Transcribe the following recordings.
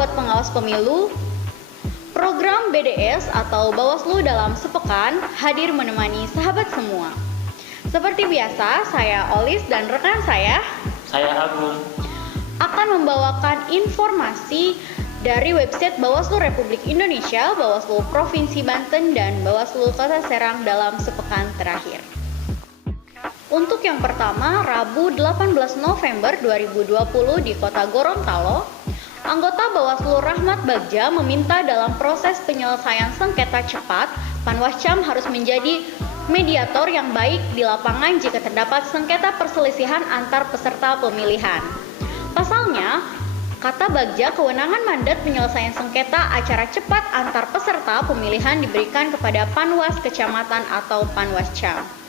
Sobat Pengawas Pemilu, program BDS atau Bawaslu dalam sepekan hadir menemani sahabat semua. Seperti biasa, saya Olis dan rekan saya Agung, akan membawakan informasi dari website Bawaslu Republik Indonesia, Bawaslu Provinsi Banten, dan Bawaslu Kota Serang dalam sepekan terakhir. Untuk yang pertama, Rabu 18 November 2020 di Kota Gorontalo, anggota Bawaslu Rahmat Bagja meminta dalam proses penyelesaian sengketa cepat, Panwascam harus menjadi mediator yang baik di lapangan jika terdapat sengketa perselisihan antar peserta pemilihan. Pasalnya, kata Bagja, kewenangan mandat penyelesaian sengketa acara cepat antar peserta pemilihan diberikan kepada Panwas Kecamatan atau Panwascam.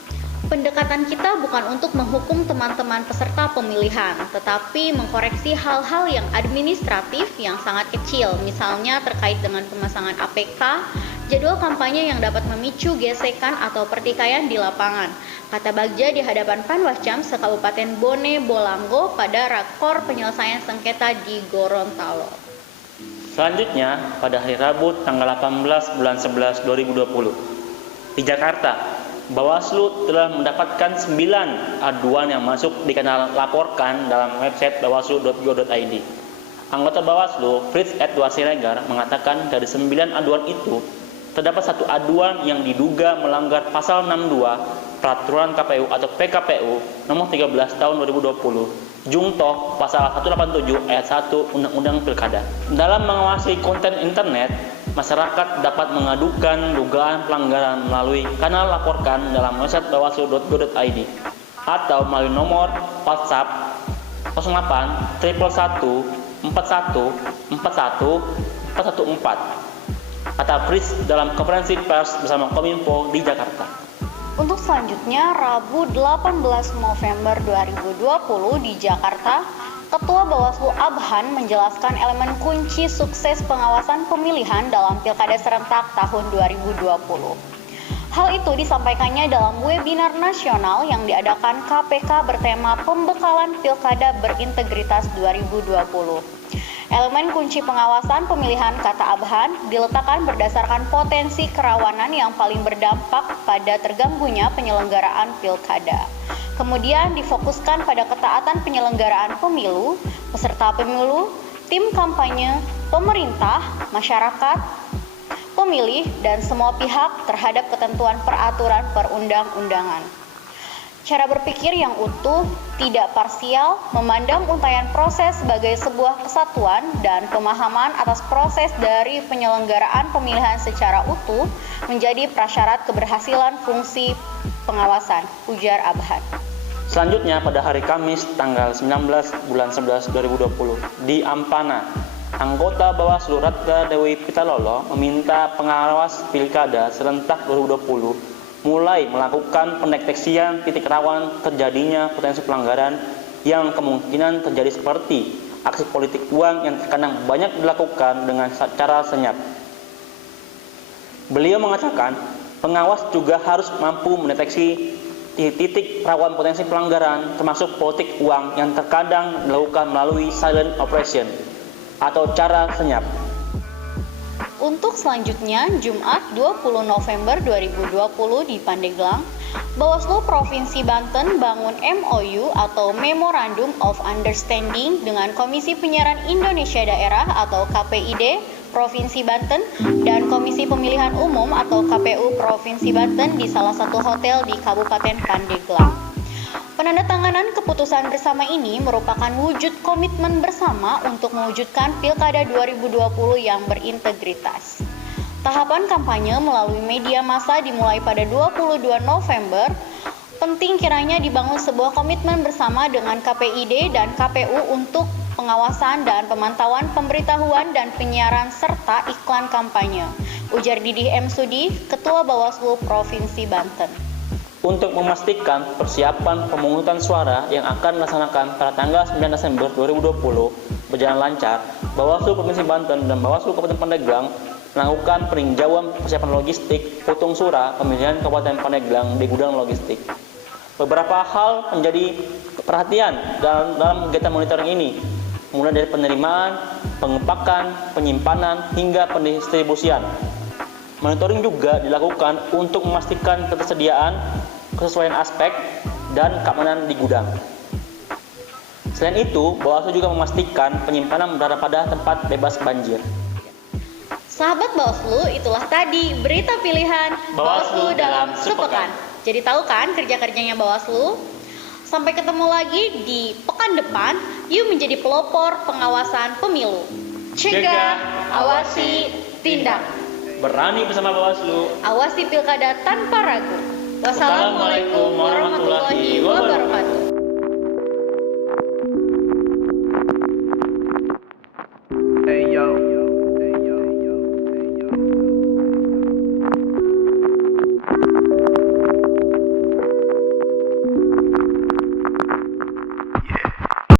Pendekatan kita bukan untuk menghukum teman-teman peserta pemilihan, tetapi mengkoreksi hal-hal yang administratif yang sangat kecil, misalnya terkait dengan pemasangan APK, jadwal kampanye yang dapat memicu gesekan atau pertikaian di lapangan, kata Bagja di hadapan Panwascam se-Kabupaten Bone Bolango pada rakor penyelesaian sengketa di Gorontalo. Selanjutnya, pada hari Rabu tanggal 18 bulan 11 2020 di Jakarta, Bawaslu telah mendapatkan 9 aduan yang masuk di kanal laporkan dalam website bawaslu.go.id. Anggota Bawaslu, Fritz Edward Siregar, mengatakan dari 9 aduan itu, terdapat satu aduan yang diduga melanggar pasal 62 Peraturan KPU atau PKPU nomor 13 tahun 2020, Jungtoh pasal 187 ayat 1 Undang-Undang Pilkada. Dalam mengawasi konten internet, masyarakat dapat mengadukan dugaan pelanggaran melalui kanal laporkan dalam website bawaslu.go.id atau melalui nomor WhatsApp 08 111 41 41 414, kata Fritz dalam konferensi pers bersama Kominfo di Jakarta. Untuk selanjutnya, Rabu 18 November 2020 di Jakarta, Ketua Bawaslu Abhan menjelaskan elemen kunci sukses pengawasan pemilihan dalam Pilkada serentak tahun 2020. Hal itu disampaikannya dalam webinar nasional yang diadakan KPK bertema Pembekalan Pilkada Berintegritas 2020. Elemen kunci pengawasan pemilihan, kata Abhan, diletakkan berdasarkan potensi kerawanan yang paling berdampak pada terganggunya penyelenggaraan pilkada. Kemudian difokuskan pada ketaatan penyelenggaraan pemilu, peserta pemilu, tim kampanye, pemerintah, masyarakat, pemilih, dan semua pihak terhadap ketentuan peraturan perundang-undangan. Cara berpikir yang utuh, tidak parsial, memandang untaian proses sebagai sebuah kesatuan dan pemahaman atas proses dari penyelenggaraan pemilihan secara utuh menjadi prasyarat keberhasilan fungsi pengawasan, ujar Abhan. Selanjutnya pada hari Kamis tanggal 19 bulan 11 2020 di Ampana, anggota Bawaslu Ratda Dewi Pitalolo meminta pengawas Pilkada serentak 2020 mulai melakukan pendeteksian titik rawan terjadinya potensi pelanggaran yang kemungkinan terjadi seperti aksi politik uang yang terkadang banyak dilakukan dengan cara senyap. Beliau mengatakan pengawas juga harus mampu mendeteksi titik rawan potensi pelanggaran termasuk politik uang yang terkadang dilakukan melalui silent operation atau cara senyap. Untuk selanjutnya, Jumat 20 November 2020 di Pandeglang, Bawaslu Provinsi Banten bangun MOU atau Memorandum of Understanding dengan Komisi Penyiaran Indonesia Daerah atau KPID Provinsi Banten dan Komisi Pemilihan Umum atau KPU Provinsi Banten di salah satu hotel di Kabupaten Pandeglang. Penandatanganan keputusan bersama ini merupakan wujud komitmen bersama untuk mewujudkan Pilkada 2020 yang berintegritas. Tahapan kampanye melalui media massa dimulai pada 22 November. Penting kiranya dibangun sebuah komitmen bersama dengan KPID dan KPU untuk pengawasan dan pemantauan pemberitahuan dan penyiaran serta iklan kampanye, ujar Didih M. Sudi, Ketua Bawaslu Provinsi Banten. Untuk memastikan persiapan pemungutan suara yang akan dilaksanakan pada tanggal 9 Desember 2020 berjalan lancar, Bawaslu Provinsi Banten dan Bawaslu Kabupaten Pandeglang melakukan peninjauan persiapan logistik putung sura pemilihan Kabupaten Pandeglang di gudang logistik. Beberapa hal menjadi perhatian dalam kegiatan monitoring ini. mulai dari penerimaan, pengepakan, penyimpanan, hingga pendistribusian. Monitoring juga dilakukan untuk memastikan ketersediaan, kesesuaian aspek, dan keamanan di gudang. Selain itu, Bawaslu juga memastikan penyimpanan berada pada tempat bebas banjir. Sahabat Bawaslu, itulah tadi berita pilihan Bawaslu dalam sepekan. Jadi tahu kan kerja-kerjanya Bawaslu? Sampai ketemu lagi di pekan depan, yuk menjadi pelopor pengawasan pemilu. Cegah, awasi, tindak. Berani bersama Bawaslu. Awasi pilkada tanpa ragu. Wassalamualaikum warahmatullahi wabarakatuh.